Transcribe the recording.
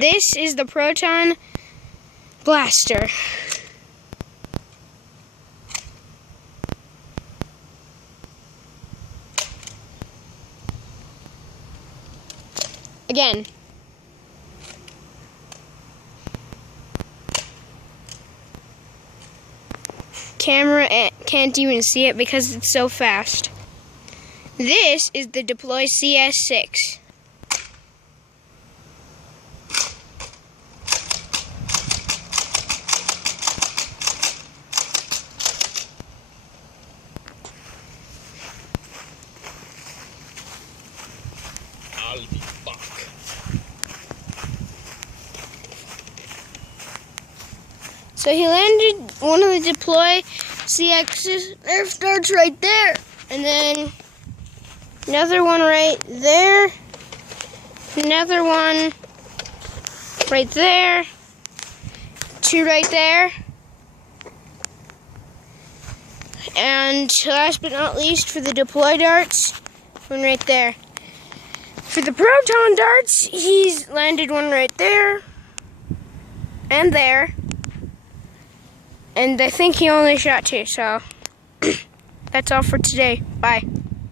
This is the proton blaster. Again. Camera can't even see it because it's so fast. This is the Deploy CS6. I'll be back. So he landed one of the Deploy CX's NeRf darts right there, and then another one right there, another one right there, two right there, and last but not least for the Deploy darts, one right there. For the proton darts, he's landed one right there, and there. And I think he only shot two, so that's all for today. Bye.